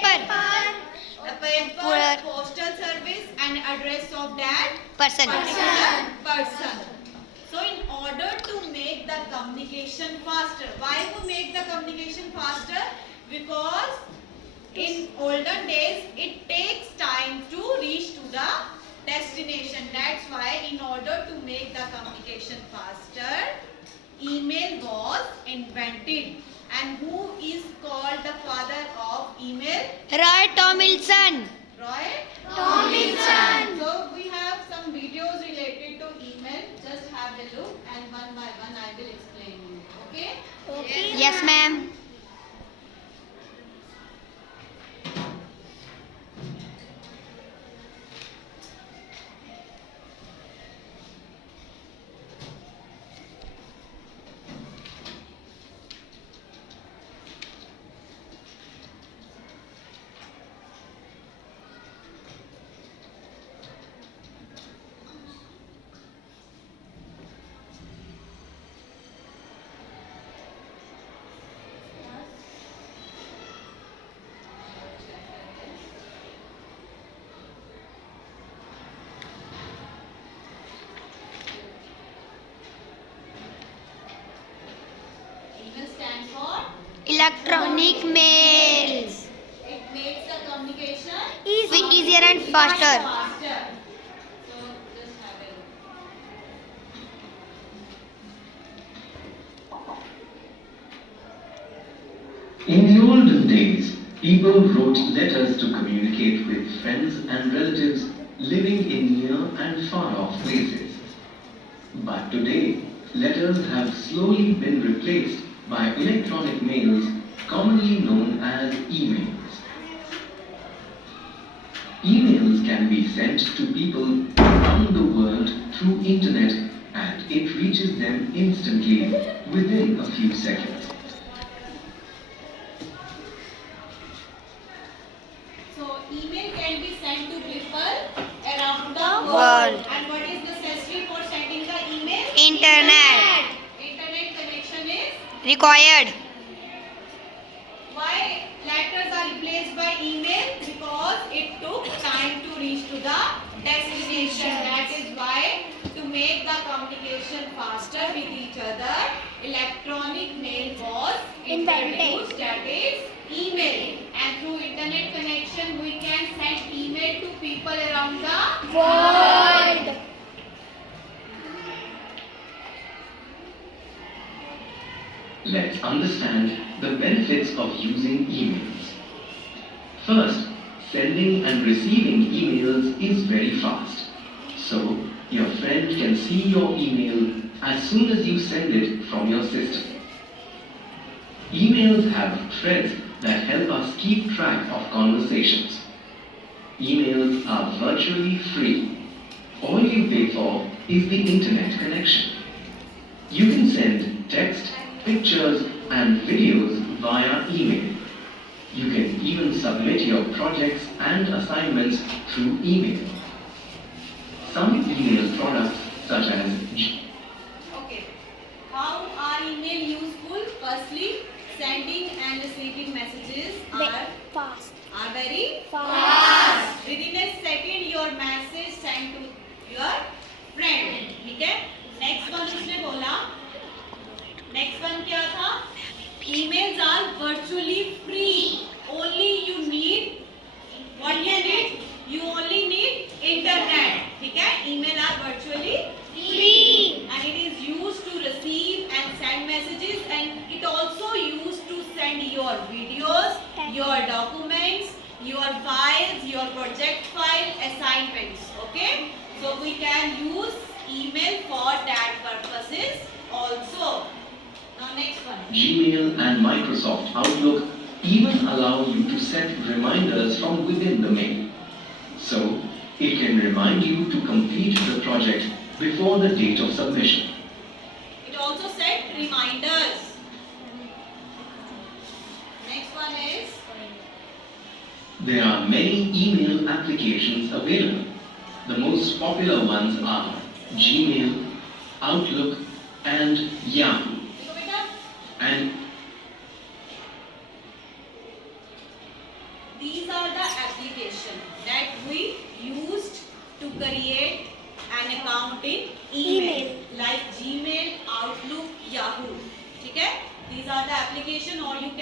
The paper, postal service, and address of that person. particular person. So in order to make the communication faster, why to make the communication faster? Because in olden days it takes time to reach to the destination. That's why in order to make the communication faster, email was invented. And who is called the father of email? Roy Tomlinson. Roy Tomlinson. So we have some videos related to email. Just have a look and one by one I will explain you. Okay? Yes, ma'am. Email stands for Electronic mails. it makes the communication Easier and much faster. faster. So just have a look. In the olden days, people wrote letters to communicate with friends and relatives living in near and far off places. But today, letters have slowly been replaced by electronic mails, commonly known as emails. Emails can be sent to people around the world through internet, and it reaches them instantly within a few seconds. So email can be sent to people around the World. world. And what is necessary for sending the email? Internet. Internet connection is Required. why letters are replaced by email? Because it took time to reach to the destination. That is why to make the communication faster with each other, electronic mail was introduced. That is email. And through internet connection, we can send email to people around the World. Let's understand the benefits of using emails. First, sending and receiving emails is very fast. So, your friend can see your email as soon as you send it from your system. Emails have threads that help us keep track of conversations. Emails are virtually free. All you pay for is the internet connection. You can send text, pictures, and videos via email. You can even submit your projects and assignments through email. Some email products such as Okay. How are email useful? Firstly, sending and receiving messages are very fast. Within a second, your message sent to your friend. ठीक है? Next one उसने बोला. Next one क्या था? Emails are virtually free. Only you need what you need? You only need internet. ठीक है? Email are virtually free, and it is used to receive and send messages, and it also used to send your videos, your documents, your files, your project file, assignments. Okay? So we can use email for that purposes also. Now next one. Gmail and Microsoft Outlook even allow you to set reminders from within the mail. So, it can remind you to complete the project before the date of submission. It also set reminders. Next one is There are many email applications available. The most popular ones are Gmail, Outlook, and Yahoo. देखो बेटा, And these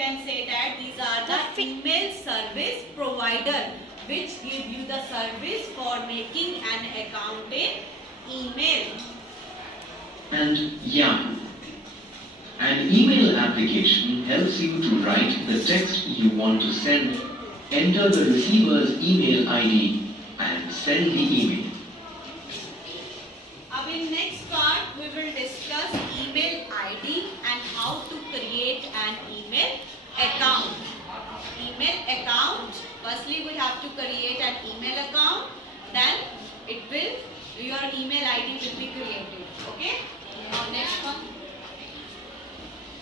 can say that these are the email service provider which give you the service for making an account in email. And Yahoo. An email application helps you to write the text you want to send, enter the receiver's email ID and send the email. In next part we will discuss email ID and how to create an email account. Email account, firstly we have to create an email account, then your email ID will be created. Okay? Now next one.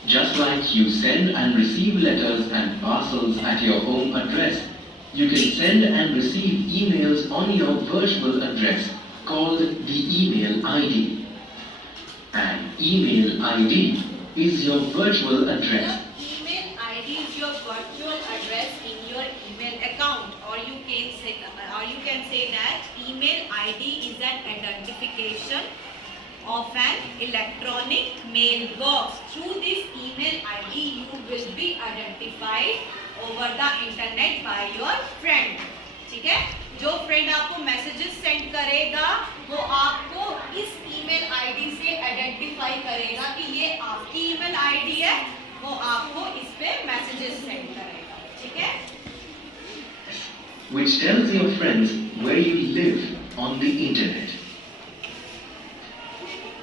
Just like you send and receive letters and parcels at your home address, you can send and receive emails on your virtual address called the email ID. An email ID is your virtual address. The email ID is your virtual address in your email account, or you can say that email ID is an identification of an electronic mailbox. Through this email ID you will be identified over the internet by your friend. ठीक है? जो friend आपको messages send करेगा वो आपको इस email ID से identify करेगा कि ये आपकी ईमेल आईडी है, वो आपको इस पे मैसेजेस सेंड करेगा. ठीक है? Which tells your friends where you live on the internet.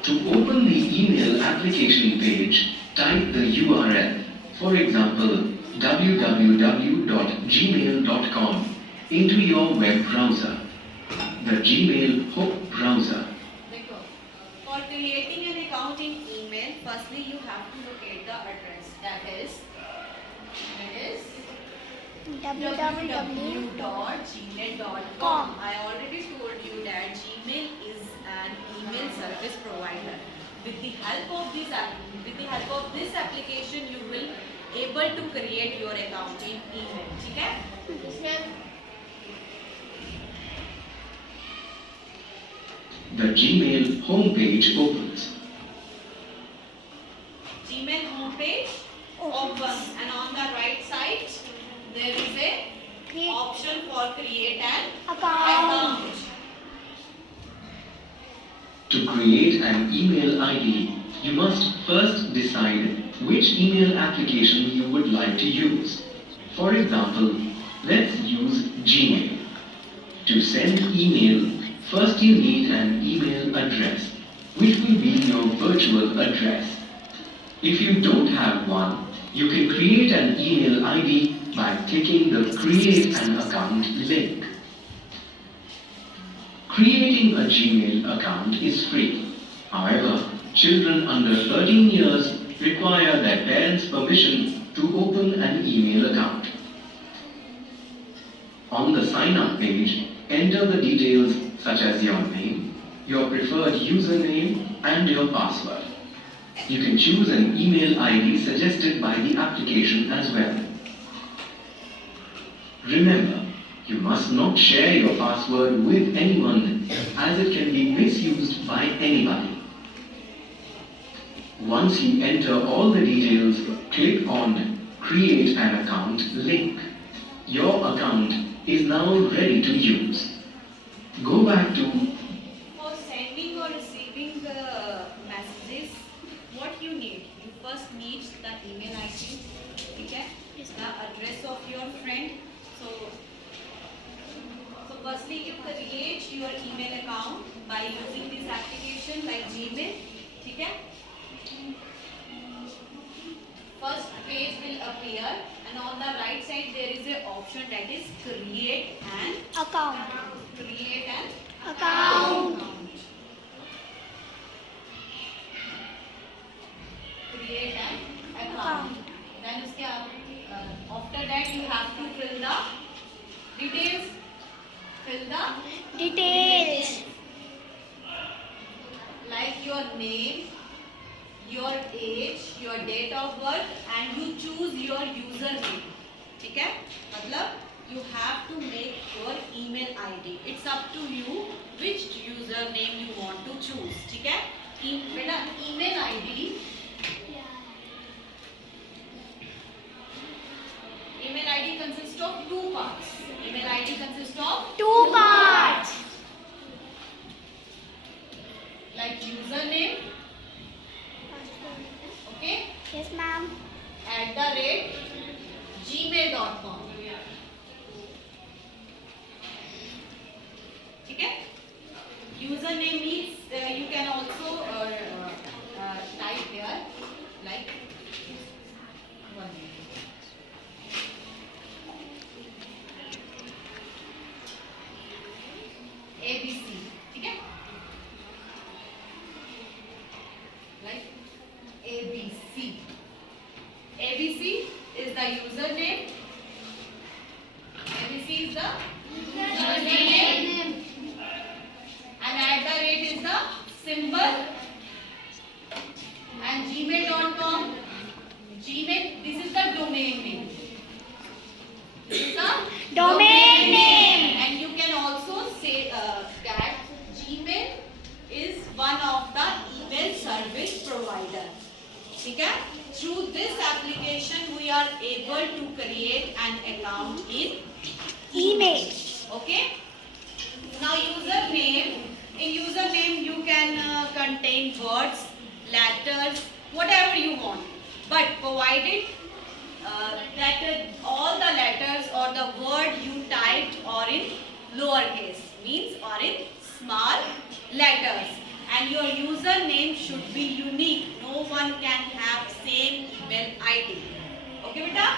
To open the email application page, type the URL, for example, www.gmail.com, into your web browser, the Gmail home browser. For creating an account in email, firstly you have to locate the address. That is www.gmail.com. I already told you that Gmail is an email service provider. With the help of this application, you will able to create your account in email. ठीक है? The Gmail homepage opens. Gmail homepage opens, and on the right side there is a option for create an account. To create an email ID, you must first decide which email application you would like to use. For example, let's use Gmail. To send email, first you need an email address, which will be your virtual address. If you don't have one, you can create an email ID by clicking the Create an Account link. Creating a Gmail account is free. However, children under 13 years require their parents' permission to open an email account. On the sign-up page, enter the details such as your name, your preferred username, and your password. You can choose an email ID suggested by the application as well. Remember, you must not share your password with anyone as it can be misused by anybody. Once you enter all the details, click on Create an Account link. Your account is now ready to use. Go back to For sending or receiving the messages, what you need? You first need the email ID, okay? The address of your friend. So firstly you create your email account by using this application like Gmail, okay? First page will appear, and on the right side there is a option that is create an Account. create an Account. create an account. Then after that you have to fill the details. Details. Like your name, your age, your date of birth, and you choose your username. ठीक है? मतलब you have to make your email ID. It's up to you which username you want to choose. ठीक है? बेटा email ID Yes, ma'am. @gmail.com. ठीक है? Username means you can also type here like one minute. ABC, ठीक है? Like ABC. ABC is the username. ABC is the username. And @ is the symbol. And gmail.com. Gmail, this is the domain name. This is the Domain name. And you can also say that Gmail is one of the email service provider. ठीक है? Through this application, we are able to create an account in Email. Okay. Now username. In username you can contain words, letters, whatever you want. But provided that all the letters or the word you typed are in lowercase, means or in small letters. And your username should be unique. No one can have same email ID. Okay, beta?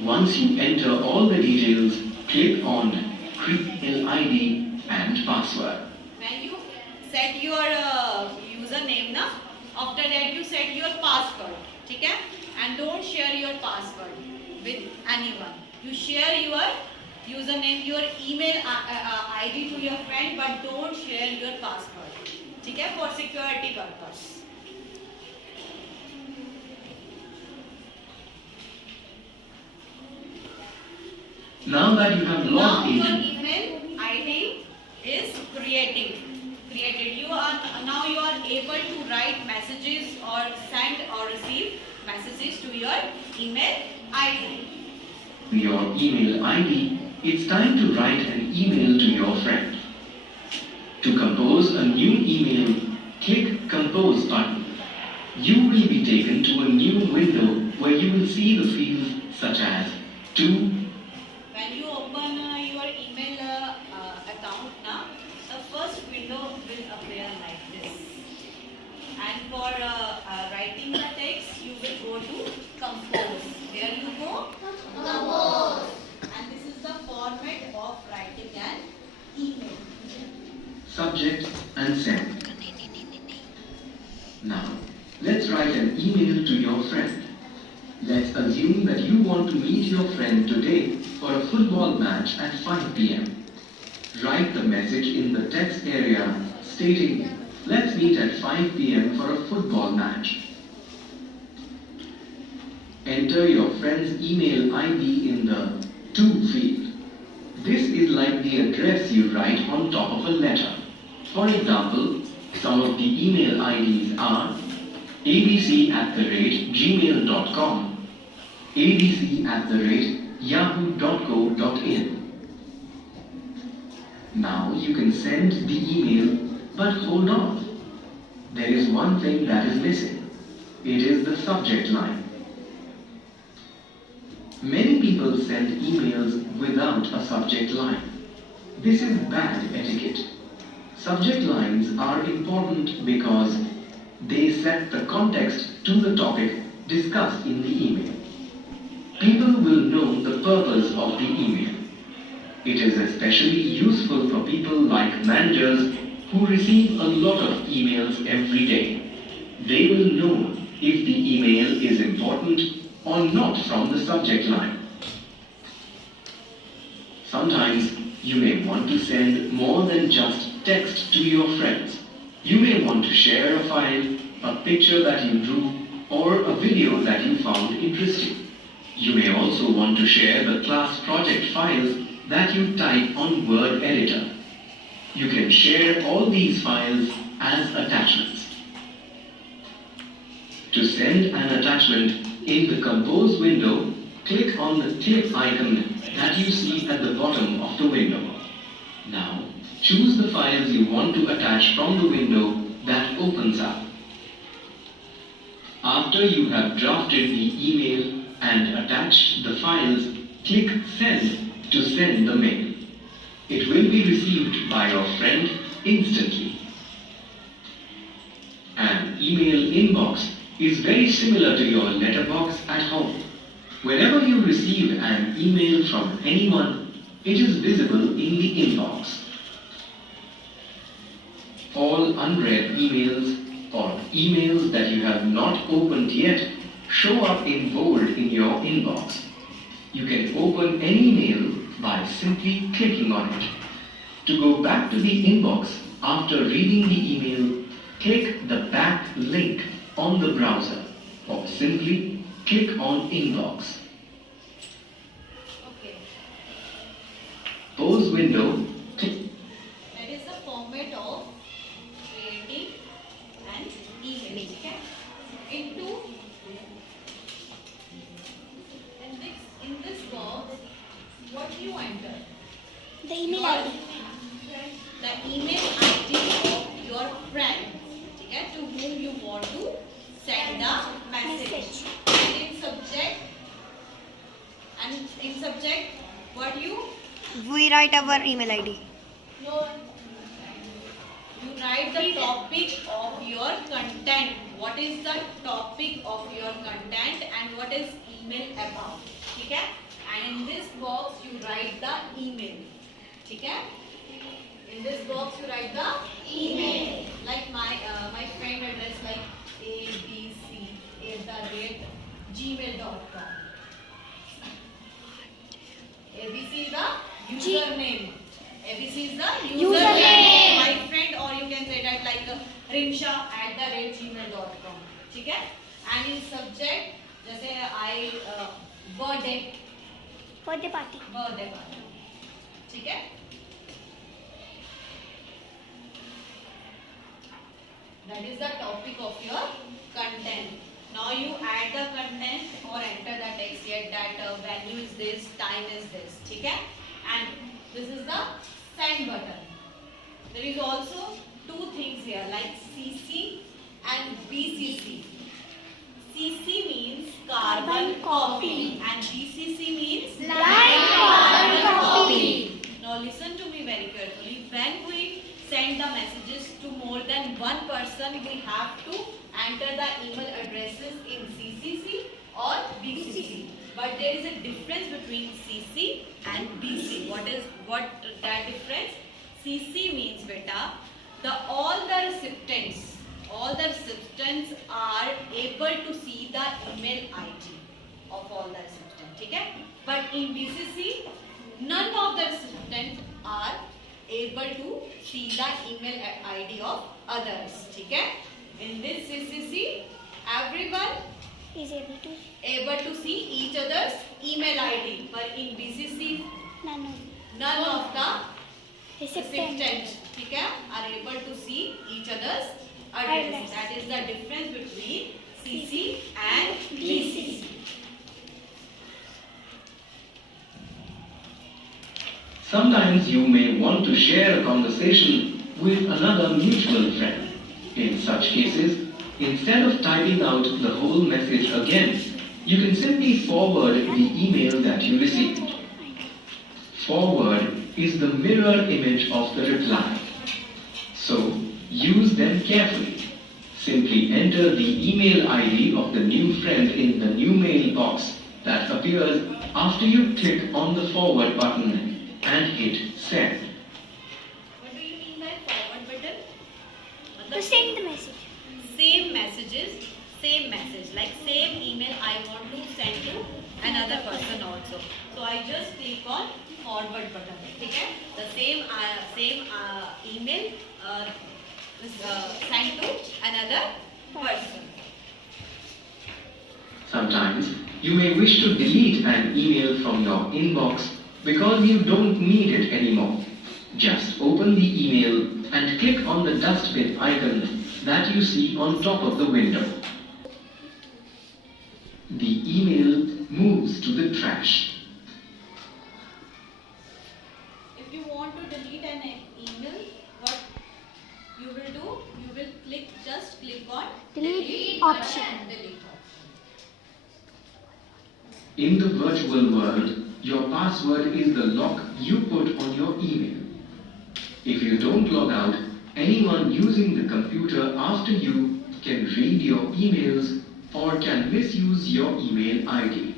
Once you enter all the details, click on Create Email ID and Password. When you set your username, na, after that you set your password, ठीक है? And don't share your password with anyone. You share your username, your email ID to your friend, but don't share your password, ठीक है? For security purpose. Now that you have Now logged your in, email ID is created. You are able to write messages or send or receive messages to your email ID. your email ID, it's time to write an email to your friend. To compose a new email, click Compose button. You will be taken to a new window where you will see the fields such as to, When you open your email account now, the first window will appear like this. And for writing the text, you will go to Compose. Here you go, Compose. And this is the format of writing an email. subject and send. Now, let's write an email to your friend. Let's assume that you want to meet your friend today for a football match at 5 p.m. Write the message in the text area stating, let's meet at 5 p.m. for a football match. Enter your friend's email ID in the To field. This is like the address you write on top of a letter. For example, some of the email IDs are abc@gmail.com, abc@yahoo.co.in. Now you can send the email, but hold on. There is one thing that is missing. It is the subject line. Many people send emails without a subject line. This is bad etiquette. Subject lines are important because they set the context to the topic discussed in the email. People will know the purpose of the email. It is especially useful for people like managers who receive a lot of emails every day. They will know if the email is important or not from the subject line. Sometimes you may want to send more than just text to your friends. You may want to share a file, a picture that you drew, or a video that you found interesting. You may also want to share the class project files that you type on Word Editor. You can share all these files as attachments. To send an attachment in the Compose window, click on the clip icon that you see at the bottom of the window. Now, choose the files you want to attach from the window that opens up. After you have drafted the email and attached the files, click Send to send the mail. It will be received by your friend instantly. An email inbox is very similar to your letterbox at home. Whenever you receive an email from anyone, it is visible in the inbox. All unread emails or emails that you have not opened yet show up in bold in your inbox. You can open any mail by simply clicking on it. To go back to the inbox after reading the email, click the back link on the browser or simply click on Inbox. Okay. Pause window. That is the format of creating an email. Okay. In this box, what you enter? The email ID. The email ID of your friend, okay, to whom you want to send the message. And in subject, what you We write our email ID. write the topic of your content. What is the topic of your content and what is email about? Okay? And in this box you write the email. Okay? In this box you write the email. Like my friend address like abc@gmail.com. ABC is the username. ABC is the username. My friend, or you can say that like rimsha@gmail.com. ठीक है? And in subject जैसे birthday party. ठीक है? That is the topic of your content. Now you add the content or enter the text here that value is this, time is this. ठीक है? And this is the send button. There is also two things here like CC and BCC. CC means carbon copy and BCC means Line carbon copy. Now listen to me very carefully. When we send the messages to more than one person, we have to enter the email addresses in CCC or BCC. But there is a difference between CC and BC. What that difference? CC means beta, all the recipients are able to see the email ID of all the recipients. Okay? But in BCC, none of the recipients are able to see the email ID of others. Okay? In this CCC, everyone Is able to see each other's email ID. But in BCC, none of the recipients are able to see each other's address. That is the difference between CC and BCC. Sometimes you may want to share a conversation with another mutual friend. In such cases, instead of typing out the whole message again, you can simply forward the email that you received. Forward is the mirror image of the reply. So, use them carefully. Simply enter the email ID of the new friend in the new mail box that appears after you click on the forward button and hit send. What do you mean by forward button? To send the message. Same messages, same message. Like same email I want to send to another person also. So I just click on forward button. Okay? The same email is sent to another person. Sometimes you may wish to delete an email from your inbox because you don't need it anymore. Just open the email and click on the dustbin icon that you see on top of the window. The email moves to the trash. If you want to delete an email, what you will do? you will just click on Delete option. Delete option. In the virtual world, your password is the lock you put on your email. If you don't log out, anyone using the computer after you can read your emails or can misuse your email ID.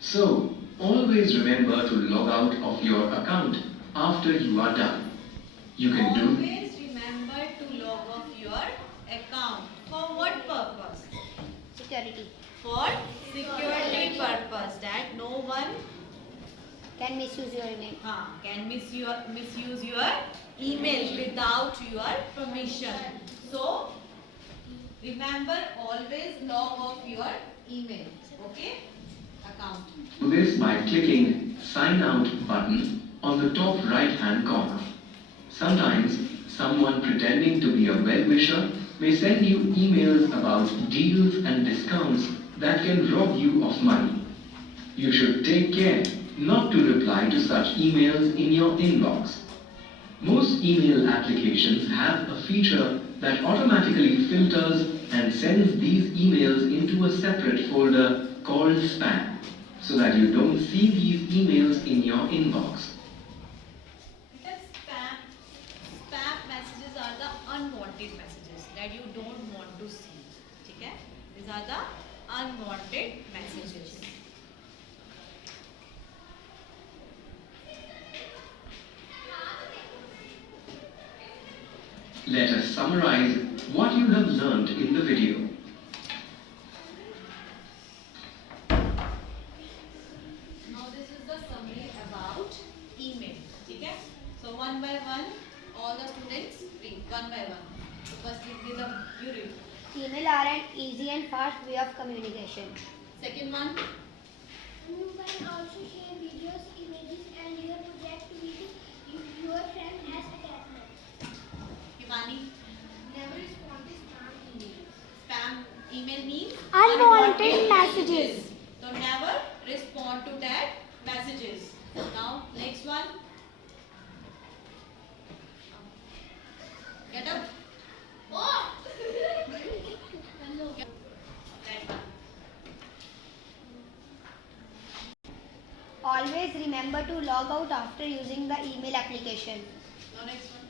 So, always remember to log out of your account after you are done. You can do Always remember to log off your account. For what purpose? Security. For security purpose, that no one Can misuse your email. can misuse your email without your permission. So, remember always log off your email. Okay? Account. this by clicking Sign Out button on the top right hand corner. Sometimes, someone pretending to be a well-wisher may send you emails about deals and discounts that can rob you of money. You should take care not to reply to such emails in your inbox. Most email applications have a feature that automatically filters and sends these emails into a separate folder called spam, so that you don't see these emails in your inbox. Because spam messages are the unwanted messages that you don't want to see. Okay? These are the unwanted messages. Let us summarize what you have learned in the video. Now this is the summary about email. Okay? So one by one, all the students read one by one. So first you read. Email are an easy and fast way of communication. Second one, You can also share videos, images, and your project with your friend as attachment. Himani. Never respond to spam emails. Spam email means Unwanted messages. So never respond to that messages. Now next one. Get up. Oh. That one. Always remember to log out after using the email application. Now next one.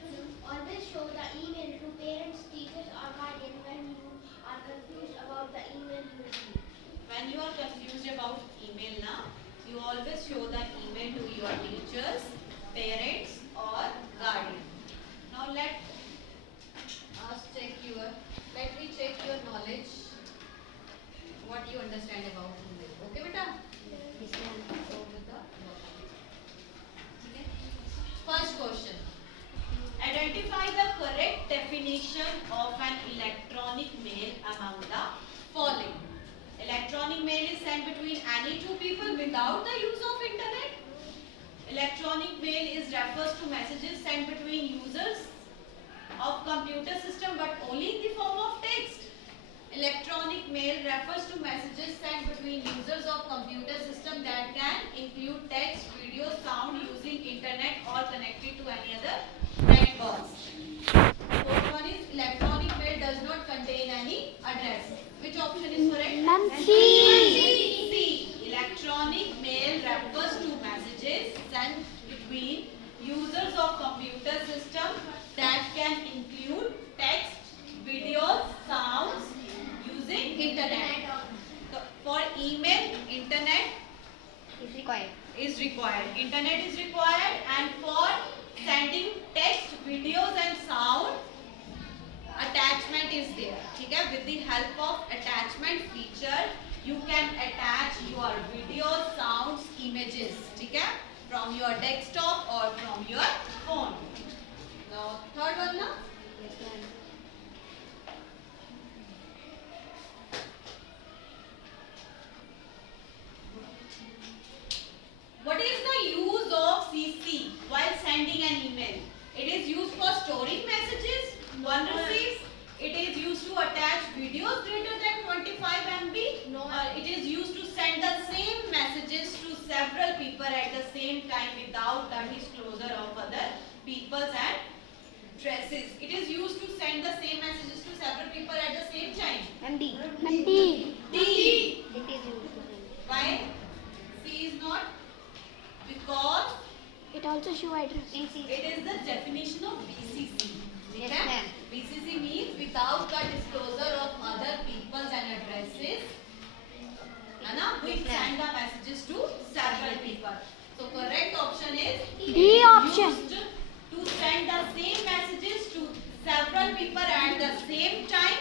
Always show the email to parents, teachers, or guardian when you are confused about the email you receive. When you are confused about email now, you always show the email to your teachers, parents or guardian. Now let me check your knowledge. What you understand about email. Okay, beta? So with the okay. First question. Identify the correct definition of an electronic mail among the following. Electronic mail is sent between any two people without the use of internet. Electronic mail refers to messages sent between users of computer system but only in the form of text. Electronic mail refers to messages sent between users of computer system that can include text, video, sound using internet or connected to any other networks. Fourth one is electronic mail does not contain any address. Which option is correct? Ma'am, C. C. Electronic mail refers to messages sent between users of computer system that can include text, videos, sounds using internet. So, for email, internet Is required. is required. Internet is required, and for sending text, videos and sound, attachment is there. Okay? With the help of attachment feature, you can attach your videos, sounds, images. Okay? From your desktop or from your phone. Now, third one now. Yes, ma'am. What is the use of CC while sending an email? It is used for storing messages one receives. It is used to attach videos greater than 25 MB. No. It is used to send the same messages to several people at the same time without the disclosure of other people's addresses. It is used to send send the same messages to several people at the same time? MD. D. It is used. Why C is not? Because It also show address. it is the definition of BCC. Yes, Okay? ma'am. BCC means without the disclosure of other people's and addresses. We Yes, ma'am. send the messages to several people. So correct option is D option. used to send the same messages to several people at the same time,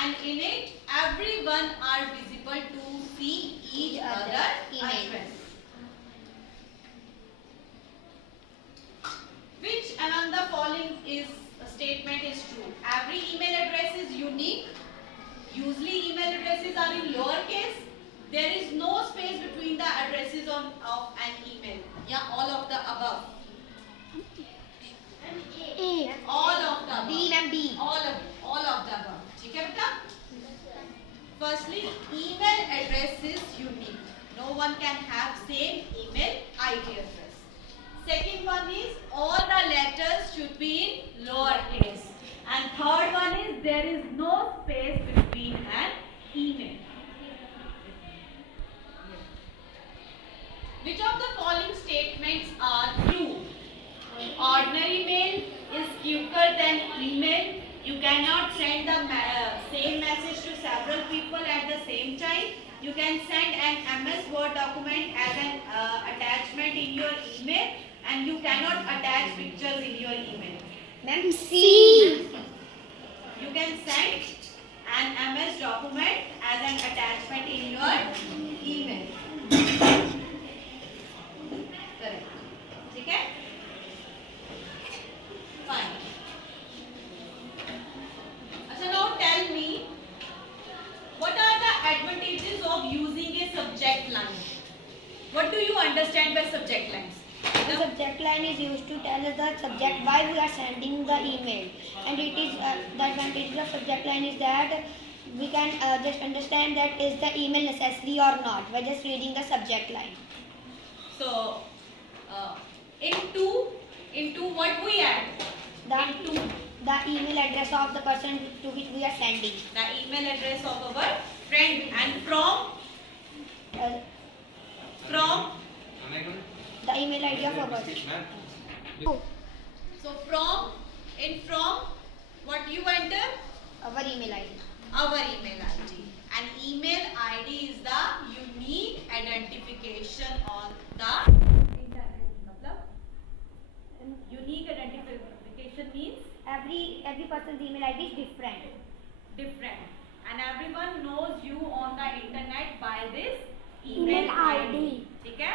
and in it everyone are visible to see each other email. address. Which among the following is statement is true? Every email address is unique. Usually email addresses are in lowercase. There is no space between the addresses of an email. Yeah, all of the above. A. All of the above. D, ma'am, D. All of the above. ठीक है बेटा? Firstly, email address is unique. No one can have same email ID address. Second one is all the letters should be in lowercase. And third one is there is no space between an email. Which of the following statements are true? Ordinary mail is quicker than email. You cannot send the same message to several people at the same time. You can send an MS Word document as an attachment in your email, and you cannot attach pictures in your email. Ma'am, C. You can send an MS document as an attachment in your email. Correct. ठीक है? Fine. So now tell me, what are the advantages of using a subject line? What do you understand by subject lines? The subject line is used to tell us the subject why we are sending the email, and it is the advantage of subject line is that we can just understand that is the email necessary or not by just reading the subject line. So, into what we add? The email address of the person to which we are sending. The email address of our friend, and from The email ID of our so from what you enter? our email ID. Our email ID. And email ID is the unique identification on the internet. मतलब unique identification means Every person's email ID is different, and everyone knows you on the internet by this email ID. ठीक है?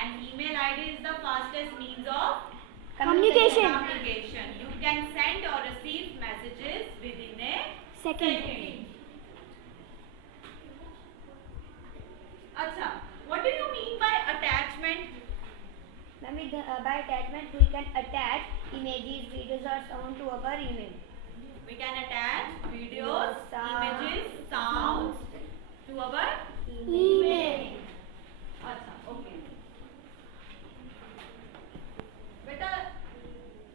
And email ID is the fastest means of communication. You can send or receive messages within a second. Acha, what do you mean by attachment? By attachment we can attach images, videos or sound to our email. We can attach videos, Sound. images, sounds to our Email. Acha, okay. Beta,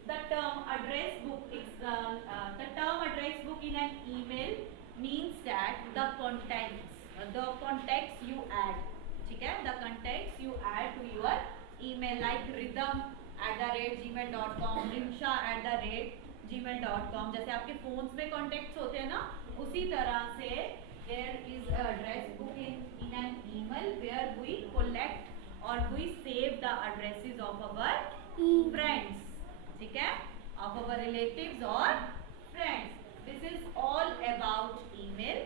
the term address book in an email means that the contacts you add, ठीक है? The contacts you add to your email, like rhythm@gmail.com, rimsha@gmail.com. जैसे आपके phones में contacts होते हैं ना, उसी तरह से there is a address book in an email where we collect or we save the addresses of our friends, ठीक है? Of our relatives or friends. This is all about email.